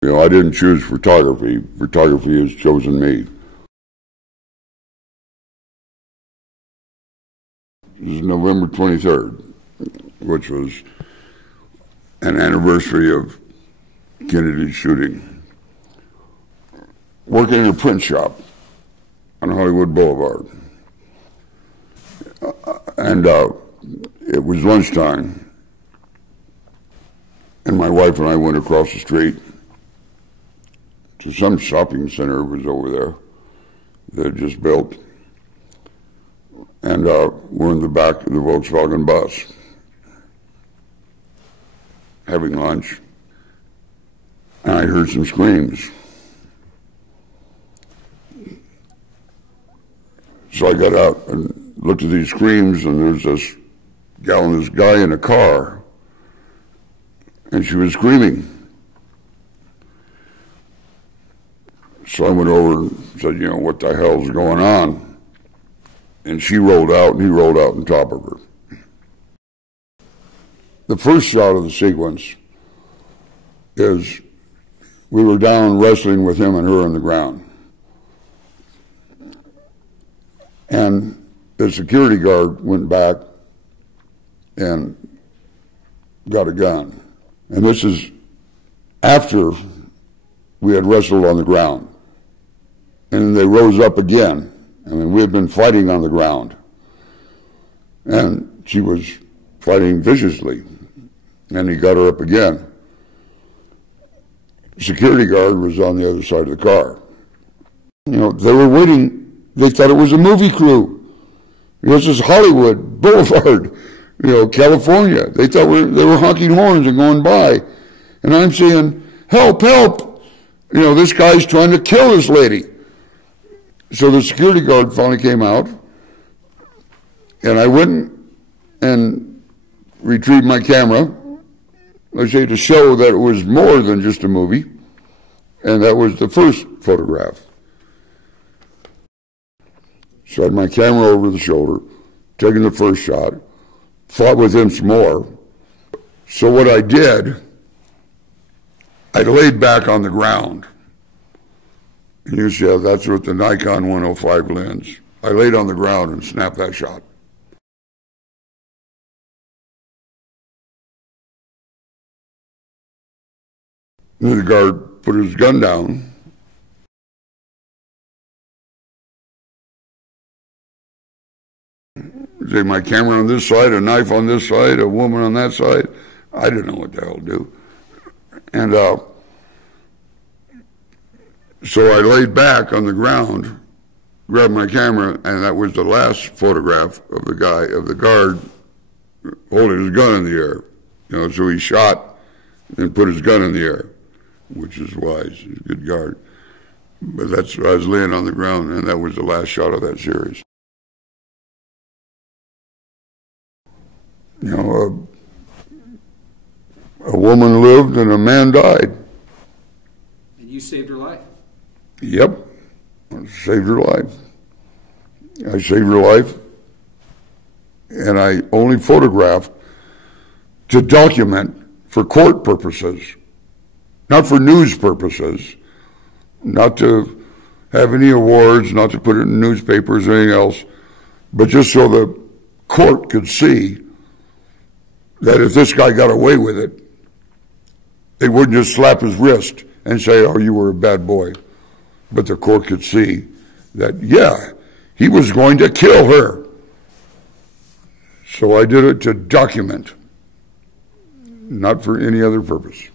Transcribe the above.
You know, I didn't choose photography. Photography has chosen me. This is November 23rd, which was an anniversary of Kennedy's shooting. Working in a print shop on Hollywood Boulevard. And it was lunchtime, and my wife and I went across the street to some shopping center was over there that had just built. And we're in the back of the Volkswagen bus having lunch, and I heard some screams. So I got out and looked at these screams, and there's this guy in a car, and she was screaming. So I went over and said, you know, what the hell's going on? And she rolled out, and he rolled out on top of her. The first shot of the sequence is we were down wrestling with him and her on the ground. And the security guard went back and got a gun. And this is after we had wrestled on the ground. And they rose up again. I mean, we had been fighting on the ground. And she was fighting viciously. And he got her up again. The security guard was on the other side of the car. You know, they were waiting. They thought it was a movie crew. This is Hollywood Boulevard, you know, California. They thought they were honking horns and going by. And I'm saying, help, help. You know, this guy's trying to kill this lady. So the security guard finally came out, and I went and retrieved my camera, let's say to show that it was more than just a movie, and that was the first photograph. So I had my camera over the shoulder, taking the first shot, fought with him some more. So what I did, I laid back on the ground. And you see, that's with the Nikon 105 lens. I laid on the ground and snapped that shot. And the guard put his gun down. Say, my camera on this side, a knife on this side, a woman on that side. I didn't know what the hell to do. And so I laid back on the ground, grabbed my camera, and that was the last photograph of the guard holding his gun in the air. You know, so he shot and put his gun in the air, which is wise. He's a good guard. But that's, I was laying on the ground, and that was the last shot of that series. You know, a woman lived and a man died. And you saved her life? Yep, I saved her life. I saved her life, and I only photographed to document for court purposes, not for news purposes, not to have any awards, not to put it in newspapers or anything else, but just so the court could see that if this guy got away with it, they wouldn't just slap his wrist and say, oh, you were a bad boy. But the court could see that, yeah, he was going to kill her. So I did it to document, not for any other purpose.